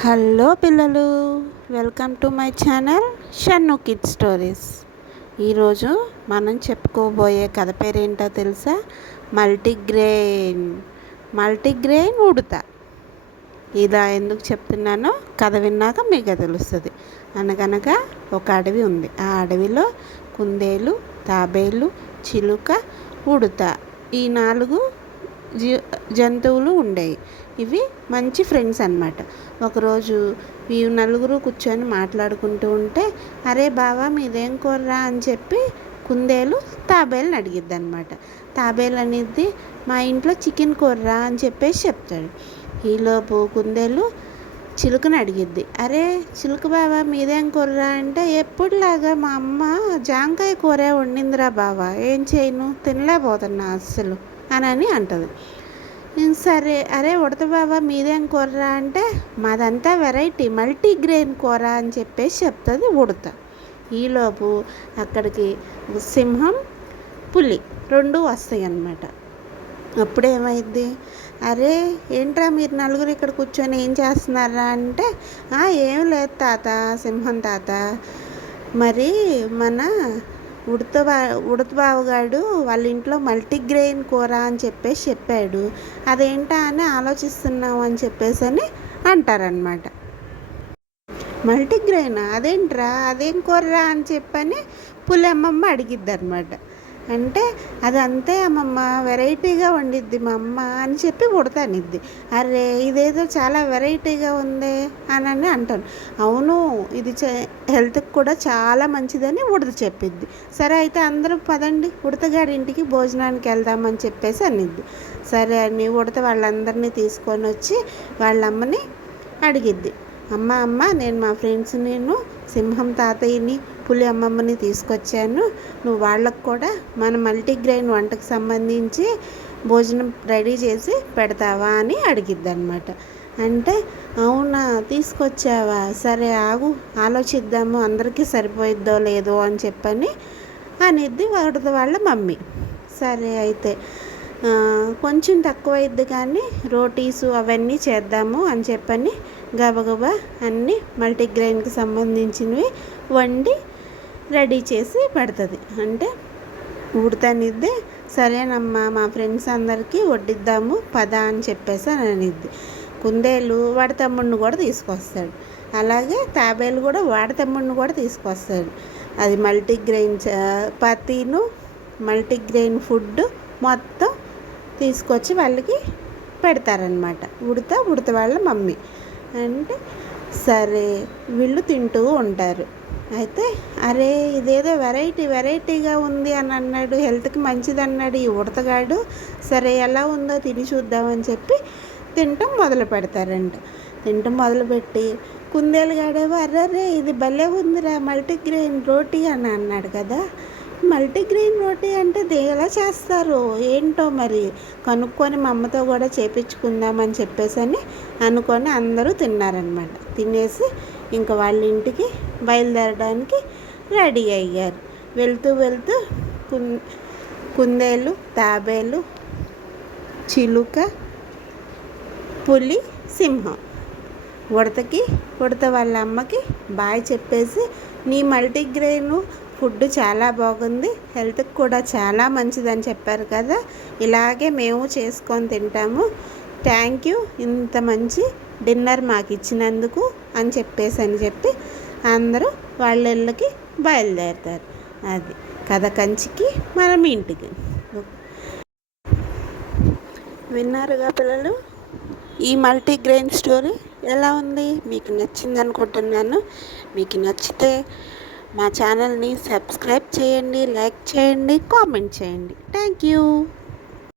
Hello పిల్లలు welcome to my channel Shannu kid stories. ఈరోజు మనం చెప్పుకోబోయే కథ పేరేంటో తెలుసా? మల్టీగ్రెయిన్. మల్టీగ్రెయిన్ ఉడత. ఇలా ఎందుకు చెప్తున్నానో కథ విన్నాక మీకు తెలుస్తుంది. అనగనగా ఒక అడవి ఉంది. ఆ అడవిలో కుందేలు తాబేలు చిలుక ఉడత. ఈ నాలుగు జీ జంతువులు ఉండేవి ఇవి మంచి ఫ్రెండ్స్ అనమాట ఒకరోజు ఈ నలుగురు కూర్చొని మాట్లాడుకుంటూ ఉంటే అరే బావా మీదేం కూరరా? అని చెప్పి కుందేలు తాబేలుని అడిగిద్ది అనమాట తాబేలు అనేది మా ఇంట్లో చికెన్ కూరరా? అని చెప్పేసి చెప్తాడు. ఈలోపు కుందేలు చిలుకని అడిగిద్ది. అరే చిలుక బావా మీదేం కూరరా? అంటే ఎప్పుడులాగా మా అమ్మ జాంకాయ కూరే వండిందిరా బావా ఏం చేయను? తినలేకపోతున్నా అస్సలు. అని అని అంటుంది సరే అరే ఉడత బాబా మీదేం కూర అంటే మాదంతా వెరైటీ మల్టీగ్రెయిన్ కూర అని చెప్పేసి చెప్తుంది ఉడత. ఈలోపు అక్కడికి సింహం పులి రెండు వస్తాయి అన్నమాట అప్పుడు ఏమైంది అరే ఏంట్రా మీరు నలుగురు ఇక్కడ కూర్చొని ఏం చేస్తున్నారా అంటే ఏం లేదు తాత సింహం తాత. మరి మన ఉడత బా ఉడత బావగాడు వాళ్ళ ఇంట్లో మల్టీగ్రెయిన్ కూర అని చెప్పేసి చెప్పాడు. అదేంటా అని ఆలోచిస్తున్నావు అని చెప్పేసి అని అంటారనమాట మల్టీగ్రెయిన్? అదేంట్రా? అదేం కూరరా అని చెప్పని పులమ్మమ్మ అడిగిద్ది అనమాట అంటే అది అంతే అమ్మమ్మ వెరైటీగా వండిద్ది మా అమ్మ అని చెప్పి ఉడతానిద్ది అరే ఇదేదో చాలా వెరైటీగా ఉంది అని అని అంటాను. అవును ఇది హెల్త్కి కూడా చాలా మంచిదని ఉడత చెప్పిద్ది. సరే అయితే అందరూ పదండి. ఉడతగాడి ఇంటికి భోజనానికి వెళ్దామని చెప్పేసి అనిద్ది. సరే అని ఉడత వాళ్ళందరినీ తీసుకొని వచ్చి వాళ్ళ అమ్మని అడిగిద్ది. అమ్మ అమ్మ నేను మా ఫ్రెండ్స్ నేను సింహం తాతయ్యని పులి అమ్మమ్మని తీసుకొచ్చాను. నువ్వు వాళ్ళకు కూడా మన మల్టీగ్రెయిన్ వంటకు సంబంధించి భోజనం రెడీ చేసి పెడతావా అని అడిగిద్ది అనమాట అంటే అవునా తీసుకొచ్చావా? సరే ఆగు ఆలోచిద్దాము అందరికీ సరిపోయిద్దో లేదో అని చెప్పని అనిద్ది వాడిది వాళ్ళ మమ్మీ. సరే అయితే కొంచెం తక్కువైద్ది కానీ రోటీసు అవన్నీ చేద్దాము అని చెప్పని గబగబా అన్నీ మల్టీగ్రెయిన్కి సంబంధించినవి వండి రెడీ చేసి పెడుతుంది. అంటే ఉడతనిద్ది సరేనమ్మా మా ఫ్రెండ్స్ అందరికీ వడ్డిద్దాము పద అని చెప్పేసి అని అనిద్ది. కుందేలు వాడి తమ్ముడిని కూడా తీసుకొస్తాడు. అలాగే తాబేలు కూడా వాడి తమ్ముడిని కూడా తీసుకొస్తాడు. అది మల్టీగ్రెయిన్ చపాతీను మల్టీగ్రెయిన్ ఫుడ్ మొత్తం తీసుకొచ్చి వాళ్ళకి పెడతారనమాట ఉడత ఉడత వాళ్ళ మమ్మీ. అంటే సరే వీళ్ళు తింటూ ఉంటారు. అయితే అరే ఇదేదో వెరైటీ వెరైటీగా ఉంది అని అన్నాడు. హెల్త్కి మంచిది అన్నాడు. ఈ ఉడతగాడు సరే ఎలా ఉందో తిని చూద్దామని చెప్పి తినటం మొదలు పెడతారంట. తినటం మొదలుపెట్టి కుందేలుగాడేవో అర్రరే ఇది భలే ఉందిరా మల్టీగ్రెయిన్ రోటీ అని అన్నాడు కదా. మల్టీగ్రెయిన్ రోటీ అంటే ఎలా చేస్తారు? ఏంటో మరి? కనుక్కొని మా అమ్మతో కూడా చేపించుకుందామని చెప్పేసి అని అనుకొని అందరూ తిన్నారనమాట తినేసి ఇంకా వాళ్ళ ఇంటికి బయలుదేరడానికి రెడీ అయ్యారు. వెళ్తూ వెళ్తూ కుం కుందేలు తాబేలు చిలుక పులి సింహం. ఉడతకి ఉడత వాళ్ళ అమ్మకి బాయ్ చెప్పేసి నీ మల్టీగ్రెయిన్ ఫుడ్ చాలా బాగుంది హెల్త్కి కూడా చాలా మంచిదని చెప్పారు కదా. ఇలాగే మేము చేసుకొని తింటాము. Thank you. ఇంత మంచి డిన్నర్ మాకు ఇచ్చినందుకు అని చెప్పేసి అని చెప్పి అందరూ వాళ్ళ ఇళ్ళకి బయలుదేరుతారు. అది కథ కంచికి మనం ఇంటికి. విన్నారుగా పిల్లలు? ఈ మల్టీగ్రెయిన్ స్టోరీ ఎలా ఉంది? మీకు నచ్చింది అనుకుంటున్నాను. మీకు నచ్చితే మా ఛానల్ని సబ్స్క్రైబ్ చేయండి లైక్ చేయండి కామెంట్ చేయండి. Thank you.